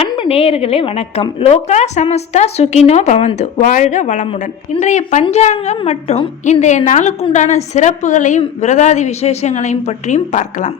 அன்பு நேயர்களே வணக்கம். லோகா சமஸ்தா சுகினோ பவந்து. வாழ்க வளமுடன். இன்றைய பஞ்சாங்கம் மற்றும் இன்றைய நாளுக்குண்டான சிறப்புகளையும் விரதாதி விசேஷங்களையும் பற்றியும் பார்க்கலாம்.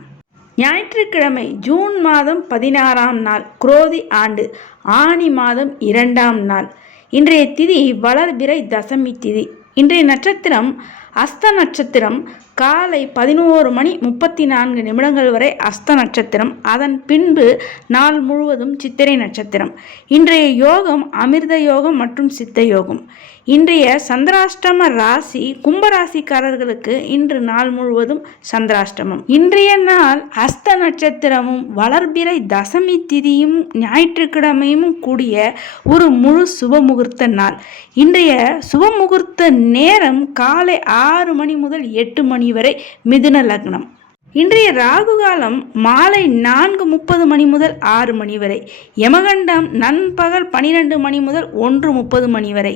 ஞாயிற்றுக்கிழமை ஜூன் மாதம் பதினாறாம் நாள் குரோதி ஆண்டு. ஆனி மாதம் இரண்டாம் நாள். இன்றைய திதி வளர்பிறை தசமி திதி. இன்றைய நட்சத்திரம் அஸ்த நட்சத்திரம் காலை பதினோரு மணி முப்பத்தி நான்கு நிமிடங்கள் வரை அஸ்த நட்சத்திரம். அதன் பின்பு நாள் முழுவதும் சித்திரை நட்சத்திரம். இன்றைய யோகம் அமிர்த யோகம் மற்றும் சித்த யோகம். இன்றைய சந்திராஷ்டம ராசி கும்பராசிக்காரர்களுக்கு இன்று நாள் முழுவதும் சந்திராஷ்டமம். இன்றைய நாள் அஸ்த நட்சத்திரமும் வளர்பிறை தசமி திதியும் ஞாயிற்றுக்கிழமையும் கூடிய ஒரு முழு சுபமுகூர்த்த நாள். இன்றைய சுபமுகூர்த்த நேரம் காலை ஆறு மணி முதல் எட்டு மணி வரை மிதுன லக்னம். இன்றைய ராகு காலம் மாலை நான்கு முப்பது மணி முதல் ஆறு மணி வரை யமகண்டம் நண்பகல் பனிரெண்டு மணி முதல் ஒன்று முப்பது மணி வரை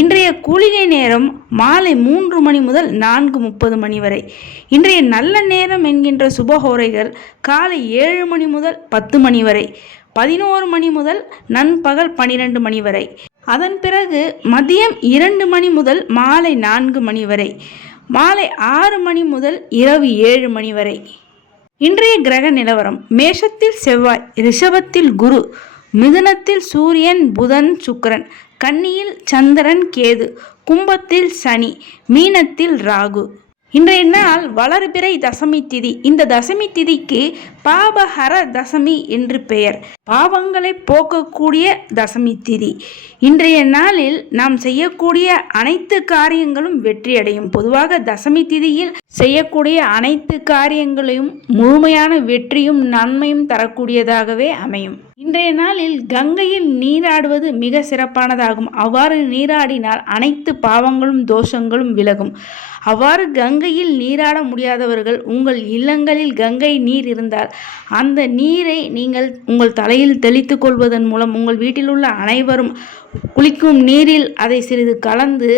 இன்றைய கூலிகை நேரம் மாலை மூன்று மணி முதல் நான்கு முப்பது மணி வரை. இன்றைய நல்ல நேரம் என்கின்ற சுபஹோரைகள் காலை ஏழு மணி முதல் பத்து மணி வரை பதினோரு மணி முதல் நண்பகல் பனிரெண்டு மணி வரை. அதன் பிறகு மதியம் இரண்டு மணி முதல் மாலை நான்கு மணி வரை மாலை ஆறு மணி முதல் இரவு ஏழு மணி வரை. இன்றைய கிரக நிலவரம் மேஷத்தில் செவ்வாய் ரிஷபத்தில் குரு மிதுனத்தில் சூரியன் புதன் சுக்கரன் கன்னியில் சந்திரன் கேது கும்பத்தில் சனி மீனத்தில் ராகு. இன்றைய நாள் வளர்பிறை தசமி திதி. இந்த தசமி திதிக்கு பாபஹர தசமி என்று பெயர். பாவங்களை போக்கக்கூடிய தசமி திதி. இன்றைய நாளில் நாம் செய்யக்கூடிய அனைத்து காரியங்களும் வெற்றியடையும். பொதுவாக தசமி திதியில் செய்யக்கூடிய அனைத்து காரியங்களையும் முழுமையான வெற்றியும் நன்மையும் தரக்கூடியதாகவே அமையும். இன்றைய நாளில் கங்கையில் நீராடுவது மிக சிறப்பானதாகும். அவ்வாறு நீராடினால் அனைத்து பாவங்களும் தோஷங்களும் விலகும். அவ்வாறு கங்கையில் நீராட முடியாதவர்கள் உங்கள் இல்லங்களில் கங்கை நீர் இருந்தால் அந்த நீரை நீங்கள் உங்கள் தலை தலையில் தெளித்து கொள்வதன் மூலம் உங்கள் வீட்டில் உள்ள அனைவரும் குளிக்கும் நீரில் அதை சிறிது கலந்து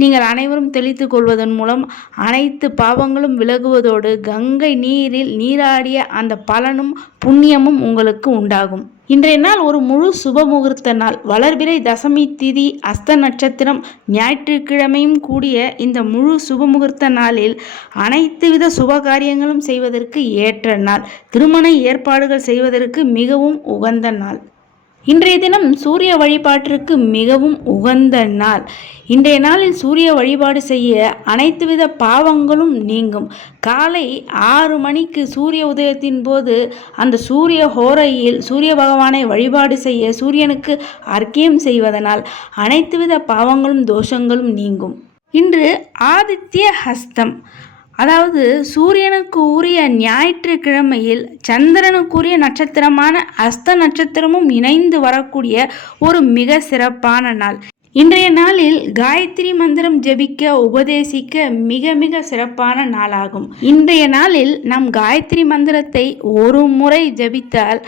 நீங்கள் அனைவரும் தெளித்து கொள்வதன் மூலம் அனைத்து பாவங்களும் விலகுவதோடு கங்கை நீரில் நீராடிய அந்த பலனும் புண்ணியமும் உங்களுக்கு உண்டாகும். இன்றைய நாள் ஒரு முழு சுப முகூர்த்த நாள். வளர்பிறை தசமி திதி அஸ்த நட்சத்திரம் ஞாயிற்றுக்கிழமையும் கூடிய இந்த முழு சுப முகூர்த்த நாளில் அனைத்து வித சுப காரியங்களும் செய்வதற்கு ஏற்ற நாள். திருமண ஏற்பாடுகள் செய்வதற்கு மிகவும் உகந்த நாள். இன்றைய தினம் சூரிய வழிபாட்டிற்கு மிகவும் உகந்த நாள். இன்றைய நாளில் சூரிய வழிபாடு செய்ய அனைத்து வித பாவங்களும் நீங்கும். காலை ஆறு மணிக்கு சூரிய உதயத்தின் போது அந்த சூரிய ஹோரையில் சூரிய பகவானை வழிபாடு செய்ய சூரியனுக்கு அர்க்கியம் செய்வதனால் அனைத்து வித பாவங்களும் தோஷங்களும் நீங்கும். இன்று ஆதித்ய ஹஸ்தம். அதாவது சூரியனுக்கு உரிய ஞாயிற்றுக்கிழமையில் சந்திரனுக்குரிய நட்சத்திரமான அஸ்த நட்சத்திரமும் இணைந்து வரக்கூடிய ஒரு மிக சிறப்பான நாள். இன்றைய நாளில் காயத்ரி மந்திரம் ஜெபிக்க உபதேசிக்க மிக மிக சிறப்பான நாளாகும். இன்றைய நாளில் நம் காயத்ரி மந்திரத்தை ஒரு முறை ஜெபித்தால்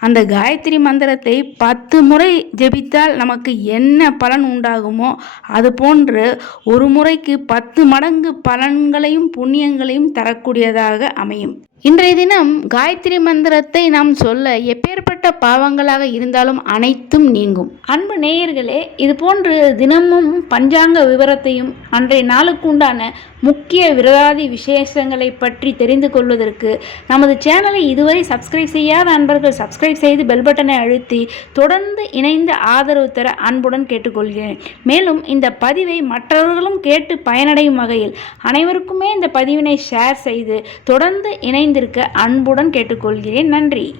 அந்த காயத்ரி மந்திரத்தை பத்து முறை ஜெபித்தால் நமக்கு என்ன பலன் உண்டாகுமோ அது போன்று ஒரு முறைக்கு பத்து மடங்கு பலன்களையும் புண்ணியங்களையும் தரக்கூடியதாக அமையும். இன்றைய தினம் காயத்ரி மந்திரத்தை நாம் சொல்ல எப்பேற்பட்ட பாவங்களாக இருந்தாலும் அனைத்தும் நீங்கும். அன்பு நேயர்களே இது போன்று தினமும் பஞ்சாங்க விவரத்தையும் அன்றைய நாளுக்கு உண்டான முக்கிய விரதாதி விசேஷங்களை பற்றி தெரிந்து கொள்வதற்கு நமது சேனலை இதுவரை சப்ஸ்கிரைப் செய்யாத அன்பர்கள் சப்ஸ்கிரைப் செய்து பெல் பட்டனை அழுத்தி தொடர்ந்து இணைந்து ஆதரவு தர அன்புடன் கேட்டுக்கொள்கிறேன். மேலும் இந்த பதிவை மற்றவர்களும் கேட்டு பயனடையும் வகையில் அனைவருக்குமே இந்த பதிவினை ஷேர் செய்து தொடர்ந்து இணைந்திருக்க அன்புடன் கேட்டுக்கொள்கிறேன். நன்றி.